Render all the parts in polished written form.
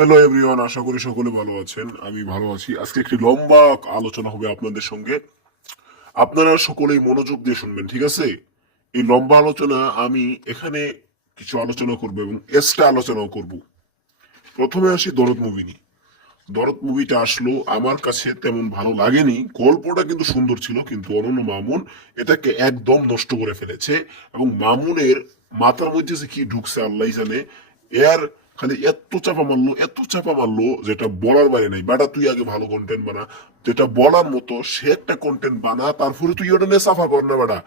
Hello everyone, আশা করি সকলে ভালো আছেন। আমি ভালো আছি। আজকে একটি লম্বা আলোচনা হবে আপনাদের সঙ্গে। আপনারা সকলেই মনোযোগ দিয়ে শুনবেন, ঠিক আছে? এই লম্বা আলোচনা আমি এখানে কিছু আলোচনা করব এবং এক্সট্রা আলোচনাও করব। প্রথমে আসি দরদ মুভি নিয়ে। দরদ মুভিটা আসলো আমার কাছে তেমন ভালো লাগেনি। গল্পটা কিন্তু সুন্দর ছিল, কিন্তু অনন্য মামুন এটাকে একদম নষ্ট করে ফেলেছে। এবং মামুনের মাথার মধ্যে যে কি ঢুকছে আল্লাহ জানে। এর খালি এত চাপা মারলো যেটা বলার বাইরে নাই। বেটা তুই আগে ভালো কন্টেন্ট বানা, যেটা বলার মতো সে একটা কন্টেন্ট বানা, তারপরে তুই ওটা নিয়ে সাফা কর না বেটা।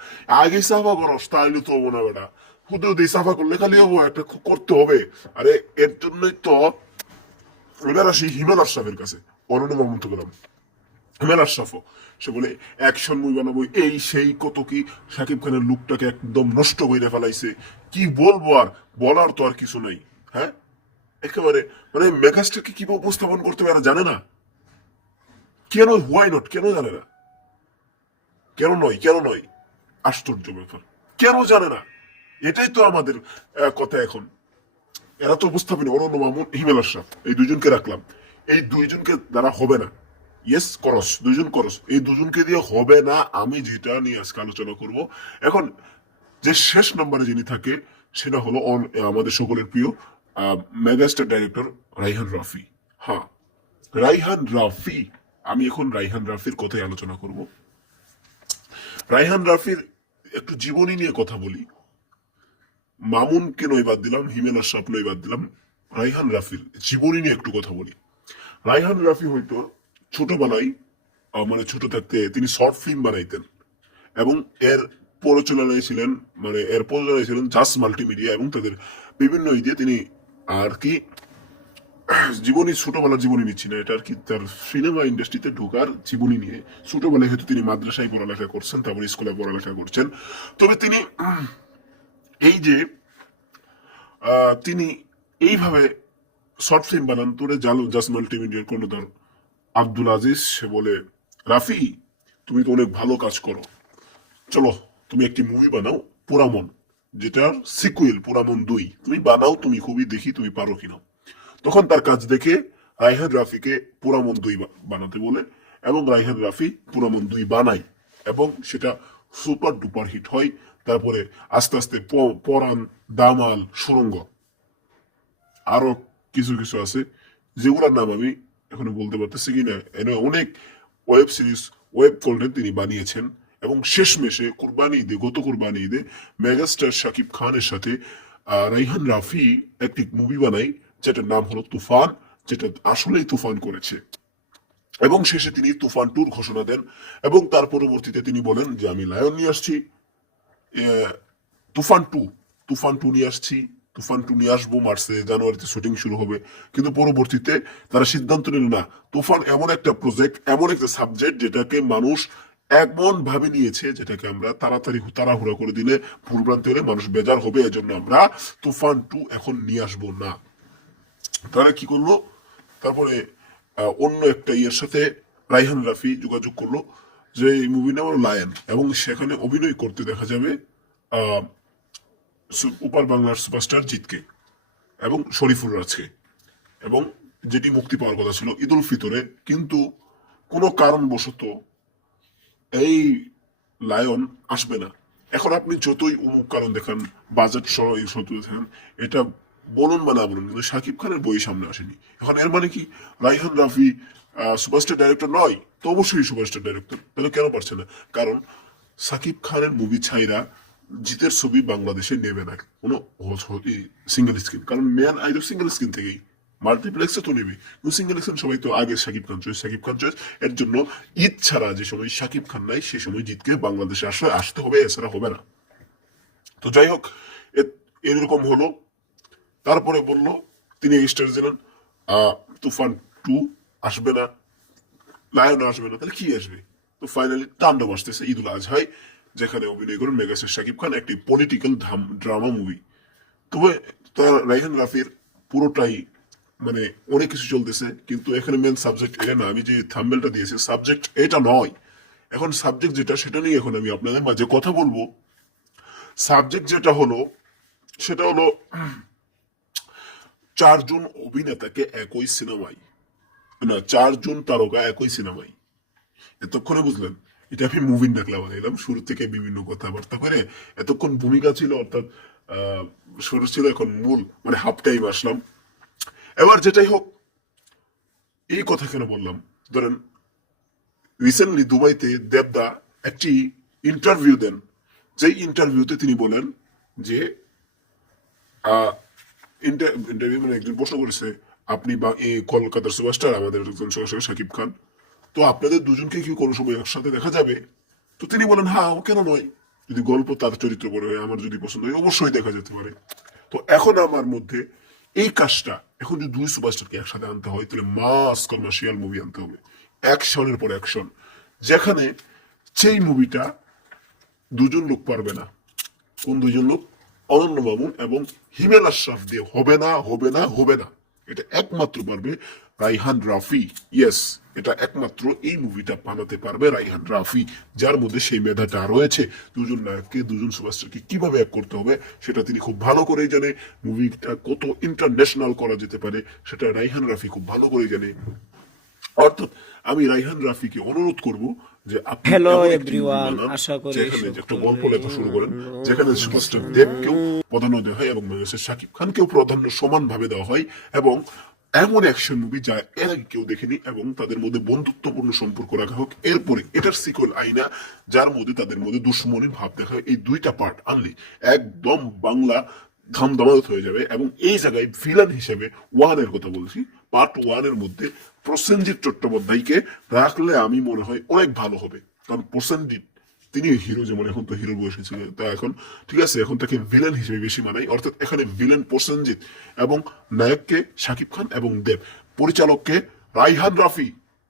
আগে সাফা করস তাইলে তো হবো না বেটা। হুদে হুদে সাফা করলে খালি হবো, একটা করতে হবে। আরে এর জন্যই তো এবার আসি হিমেল আশরাফের কাছে। অনন্য মামুন গেলাম, হিমেল আশরাফও সে বলে অ্যাকশন মুভি বানাবো, এই সেই কত কি। শাকিব খানের লুকটাকে একদম নষ্ট করে ফেলাইছে। কি বলবো আর, বলার তো আর কিছু নাই। হ্যাঁ, একেবারে মানে মেগাস্টারকে কিভাবে উপস্থাপন করতে পারে জানে না। কেন, হোয়াই নট, কেন জানে না? কেন নয় আশ্চর্য ব্যাপার। কেন জানে না? এটাই তো আমাদের কথা এখন। এরা তো উপস্থাপন, অরণ্য মামুন, হিমেল আশরাফ, এই দুজনকে রাখলাম। এই দুইজনকে দ্বারা হবে না। ইয়েস করস, দুইজন করস, এই দুজনকে দিয়ে হবে না। আমি যেটা নিয়ে আজকে আলোচনা করব এখন, যে শেষ নম্বরে যিনি থাকে সেটা হলো আমাদের সকলের প্রিয় মেগাস্টার ডাইরেক্টর রাইহান রাফি। হ্যাঁ, রাইহান রাফি। আমি এখন রাইহান রাফির কথাই আলোচনা করব। রাইহান রাফির একটু জীবনী নিয়ে কথা বলি। মামুনকে নয় বাদ দিলাম, হিমেল আশরাফ নয় বাদ দিলাম, রাইহান রাফির জীবনী নিয়ে একটু কথা বলি। রাইহান রাফি হয়তো ছোটবেলায় মানে ছোট থাকতে তিনি শর্ট ফিল্ম বানাইতেন এবং এর পরিচালনায় ছিলেন, মানে এর পরিচালনায় ছিলেন জাস্ট মাল্টিমিডিয়া এবং তাদের বিভিন্ন দিয়ে তিনি আর কি জীবনী, ছোটবেলার জীবনী নিচ্ছি না, এটা আর কি তার সিনেমা ইন্ডাস্ট্রিতে ঢোকার জীবনী নিয়ে। ছোটবেলায় হয়তো তিনি মাদ্রাসায় পড়ালেখা করছেন, তারপর স্কুলে পড়ালেখা করছেন। তবে তিনি এই যে তিনি এইভাবে শর্ট ফিল্ম বানান। তোরে জানো জাস্ট মাল্টিমিডিয়ার কর্ণধার আব্দুল আজিজ সে বলে, রাফি তুমি তো অনেক ভালো কাজ করো, চলো তুমি একটি মুভি বানাও পোড়ামন, যেটার সিকুয়েল পোড়ামন 2 তুমি বানাও, তুমি খুবই দেখি তুমি পারো কিনা। তখন তার কাজ দেখে রাইহান রাফিকে পোড়ামন 2 বানাতে বলে এবং রাইহান রাফি পোড়ামন 2 বানায় এবং সেটা সুপার ডুপার হিট হয়। তারপরে আস্তে আস্তে পরাণ, দামাল, সুরঙ্গ, আরো কিছু কিছু আছে যেগুলোর নাম আমি এখনো বলতে পারতেছি কিনা। এনে অনেক ওয়েব সিরিজ, ওয়েব কন্টেন্ট তিনি বানিয়েছেন এবং শেষমেশে গত কুরবানি ঈদে মেগাস্টার শাকিব খানের সাথে রাইহান রাফি একটি মুভি বানায় যেটার নাম হলো তুফান, যেটা আসলেই তুফান করেছে। এবং শেষে তিনি তুফান 2 ঘোষণা দেন এবং তার পরবর্তীতে তিনি বলেন যে আমি লায়ন নিয়ে আসছি, তুফান 2, তুফান 2 নিয়ে আসছি, তুফান 2 নিয়ে আসবো, মার্চে জানুয়ারিতে শুটিং শুরু হবে। কিন্তু পরবর্তীতে তারা সিদ্ধান্ত নিল না, তুফান এমন একটা প্রজেক্ট, এমন একটা সাবজেক্ট যেটাকে মানুষ এমন ভাবে নিয়েছে, যেটাকে আমরা তাড়াতাড়ি তাড়াহুড়া করে দিলে ভুলভ্রান্তি হলে মানুষ বেজার হবে, এজন্য আমরা তুফান 2 এখন নিয়ে আসবো না। তারা কি করলো, তারপরে অন্য একটা ইয়ের সাথে রাইহান রাফি যোগাযোগ করলো যে এই মুভি নাম হলো লায়ন এবং সেখানে অভিনয় করতে দেখা যাবে আহ উপার বাংলার সুপারস্টার জিতকে এবং শরীফুল রাজকে, এবং যেটি মুক্তি পাওয়ার কথা ছিল ঈদ উল ফিতরে। কিন্তু কোনো কারণবশত এই লায়ন আসবে না। এখন আপনি যতই অমুক কারণ দেখান, বাজেট সহ এই শত দেখান, এটা বলুন বা না বলুন, কিন্তু শাকিব খানের বই সামনে আসেনি। এখন এর মানে কি রাইহান রাফি সুপারস্টার ডাইরেক্টর নয়? তো অবশ্যই সুপারস্টার ডাইরেক্টর। তাহলে কেন পারছে না? কারণ সাকিব খানের মুভি ছাইরা জিতের ছবি বাংলাদেশে নেবে না কোনো সিঙ্গেল স্ক্রিন, কারণ মেন আইডো সিঙ্গেল স্ক্রিন থেকেই। মাল্টিপ্লেক্সে তো নেবে, কিন্তু সিঙ্গেল স্ক্রিন সবাই তো আগে শাকিব খান চয়েস, শাকিব খান চয়েস। এর জন্য ঈদ ছাড়া যে সময় শাকিব খান নাই সে সময় জিতকে বাংলাদেশে আসতে হবে, এছাড়া হবে না। তো যাই হোক, এরকম হলো। তারপরে বলল তিনি স্টার দিলেন তুফান 2 আসবে না, লায়ন আসবে না, তাহলে কি আসবে? তো ফাইনালি তাণ্ডব আসতেছে ঈদ উল আজহায়, যেখানে অভিনয় করেন মেগাস্টার শাকিব খান, একটি পলিটিক্যাল ড্রামা মুভি। তবে তার রাইহান রাফির পুরোটাই মানে অনেক কিছু চলতেছে, কিন্তু এখানে মেন সাবজেক্ট এটা না। আমি যে থাম্বেলটা দিয়েছি সাবজেক্ট এটা নয়। এখন সাবজেক্ট যেটা সেটা নিয়ে এখন আমি আপনাদের মাঝে কথা বলবো। সাবজেক্ট যেটা হলো সেটা হলো চারজন অভিনেতাকে একই সিনেমায়, না চারজন তারকা একই সিনেমায়, এতক্ষণে বুঝলেন? এটা আমি মুভির ডাকলা বানাইলাম, শুরু থেকে বিভিন্ন কথাবার্তা করে এতক্ষণ ভূমিকা ছিল, অর্থাৎ শুরু ছিল, এখন মূল মানে হাফ টাইম আসলাম। এবার যেটাই হোক, এই কথা কেন বললাম, ধরেন রিসেন্টলি দুবাইতে দেবদা একটি ইন্টারভিউ দেন, যেই ইন্টারভিউতে তিনি বলেন যে ইন্টারভিউ মানে একজন প্রশ্ন করেছে, আপনি বা এই কলকাতার সুপারস্টার আমাদের একজন সরাসরি শাকিব খান, তো আপনাদের দুজনকে কি কোনো সময় একসাথে দেখা যাবে? তো তিনি বলেন হ্যাঁ, কেন নয়, যদি গল্প তার চরিত্র পড়ে হয়, আমার যদি পছন্দ হয়, অবশ্যই দেখা যেতে পারে। তো এখন আমার মধ্যে এই কাজটা, এখন যদি দুই সুপারস্টারকে একসাথে আনতে হয়, তাহলে মাস কমার্শিয়াল মুভি আনতে হবে, অ্যাকশনের পর অ্যাকশন, যেখানে সেই মুভিটা দুজন লোক পারবে না। কোন দুইজন লোক? অনন্য মামুন এবং হিমেল আশরাফ দিয়ে হবে না, হবে না, হবে না। এটা একমাত্র পারবে রাইহান রাফি। ইয়েস, এটা একমাত্র এই মুভিটা বানাতে পারবে রাইহান রাফি, যার মধ্যে সেই মেধাটা রয়েছে। দুজন নায়ককে, দুজন সুপারস্টারকে কিভাবে এক করতে হবে সেটা তিনি খুব ভালো করেই জানে। মুভিটা কত ইন্টারন্যাশনাল করা যেতে পারে সেটা রাইহান রাফি খুব ভালো করেই জানে। অর্থাৎ আমি রাইহান রাফিকে অনুরোধ করব যে আপনি হ্যালো এমন একটি মুভি এভরিওয়ান, বানান আশা করি যেখানে একটা সকলে গল্প লেখা শুরু করেন, যেখানে সুপারস্টার দেবকেও প্রাধান্য দেওয়া হয় এবং বাংলাদেশের শাকিব খানকেও প্রাধান্য সমানভাবে দেওয়া হয়, এবং এমন অ্যাকশন মুভি যা এর আগে কেউ দেখেনি, এবং তাদের মধ্যে বন্ধুত্বপূর্ণ সম্পর্ক রাখা হোক। এরপরে এটার সিকুয়েল আইনা, যার মধ্যে তাদের মধ্যে দুশ্মনীর ভাব দেখা হয়। এই দুইটা পার্ট আনলে একদম বাংলা ধামধামাত হয়ে যাবে। এবং এই জায়গায় ভিলেন হিসেবে ওয়ানের কথা বলছি, পার্ট ওয়ানের মধ্যে প্রসেনজিৎ চট্টোপাধ্যায়কে রাখলে আমি মনে হয় অনেক ভালো হবে। কারণ প্রসেনজিৎ তিনি হিরো, যেমন এখন তো হিরোর বয়স হয়েছিল, তা এখন ঠিক আছে, এখন তাকে ভিলেন হিসেবে বেশি মানাই। অর্থাৎ এখানে ভিলেন প্রসেনজিৎ এবং নায়ককে শাকিব খান এবং দেব, পরিচালককে রাইহান রাফি।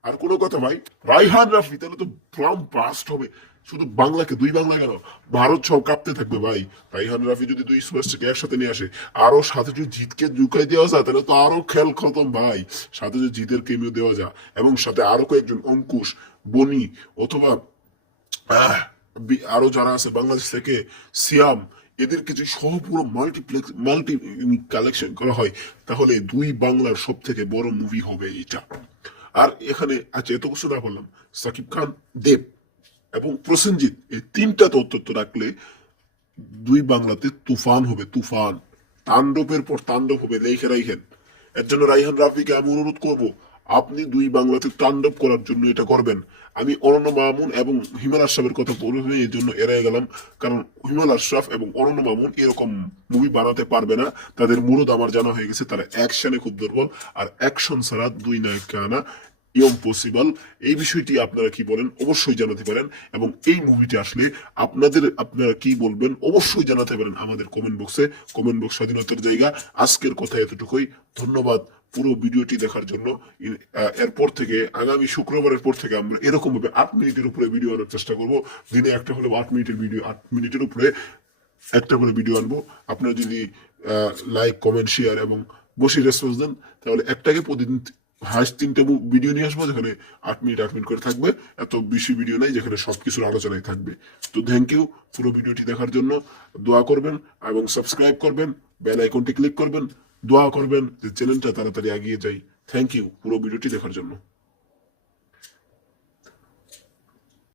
আর কোনো কথা ভাই, রাইহান রাফি, তাহলে তো প্রাম ব্লাস্ট হবে। শুধু বাংলাকে, দুই বাংলা কেন, ভারত সব কাঁপতে থাকবে ভাই। রাইহান রাফি যদি দুই সুপারস্টারকে একসাথে নিয়ে আসে, আরো সাথে যদি জিতকে ঢুকাই দেওয়া যায়, তাহলে তো আরো খেল খতম ভাই। সাথে যদি জিতের কেমিও দেওয়া যায়, এবং সাথে আরো কয়েকজন, অঙ্কুশ, বনি, অথবা আরো যারা আছে বাংলাদেশ থেকে, সিয়াম, এদের কিছু সহ পুরো মাল্টি কালেকশন করা হয়, তাহলে দুই বাংলার সব থেকে বড় মুভি হবে এটা। আর এখানে আচ্ছা, এত কিছু না বললাম, সাকিব খান, দেব এবং প্রসেনজিৎ, এই তিনটা তত্ত্ব রাখলে দুই বাংলাতে তুফান হবে, তুফান। তাণ্ডবের পর তাণ্ডব হবে, লেখে রাইহেন। এর জন্য রাইহান রাফিকে আমি অনুরোধ করব, আপনি দুই বাংলাতে তাণ্ডব করার জন্য এটা করবেন। আমি অনন্য মামুন এবং হিমেল আশরাফের কথা বলবে এই জন্য এড়িয়ে গেলাম, কারণ হিমেল আশরাফ এবং অনন্য মামুন এরকম মুভি বানাতে পারবে না। তাদের মুরুদ আমার জানা হয়ে গেছে, তারা অ্যাকশনে খুব দুর্বল, আর অ্যাকশন ছাড়া দুই নায়ককে আনা ইম্পসিবল। এই বিষয়টি আপনারা কি বলেন অবশ্যই জানাতে পারেন, এবং এই মুভিটি আসলে আপনারা কি বলবেন অবশ্যই জানাতে পারেন আমাদের কমেন্ট বক্সে। কমেন্ট বক্স স্বাধীনতার জায়গা। আজকের কথা এতটুকুই, ধন্যবাদ পুরো ভিডিওটি দেখার জন্য। এরপর থেকে আগামী শুক্রবারের পর থেকে আমরা এরকম ভাবে 8 মিনিটের উপরে ভিডিও আনার চেষ্টা করব। দিনে একটা হলে 8 মিনিটের ভিডিও, 8 মিনিটের উপরে একটা করে ভিডিও আনবো। আপনারা যদি লাইক, কমেন্ট, শেয়ার এবং বসে রেসপন্স দেন, তাহলে একটাকে প্রতিদিন হাইস্ট 3টে ভিডিও নিয়ে আসবো, যেখানে 8 মিনিট 8 মিনিট করে থাকবে। এত বেশি ভিডিও নাই যেখানে সবকিছুর আলোচনায় থাকবে। তো থ্যাংক ইউ পুরো ভিডিওটি দেখার জন্য। দোয়া করবেন এবং সাবস্ক্রাইব করবেন, বেল আইকনটি ক্লিক করবেন, দোয়া করবেন যে চ্যানেলটা তাড়াতাড়ি এগিয়ে যায়। থ্যাংক ইউ পুরো ভিডিওটি দেখার জন্য।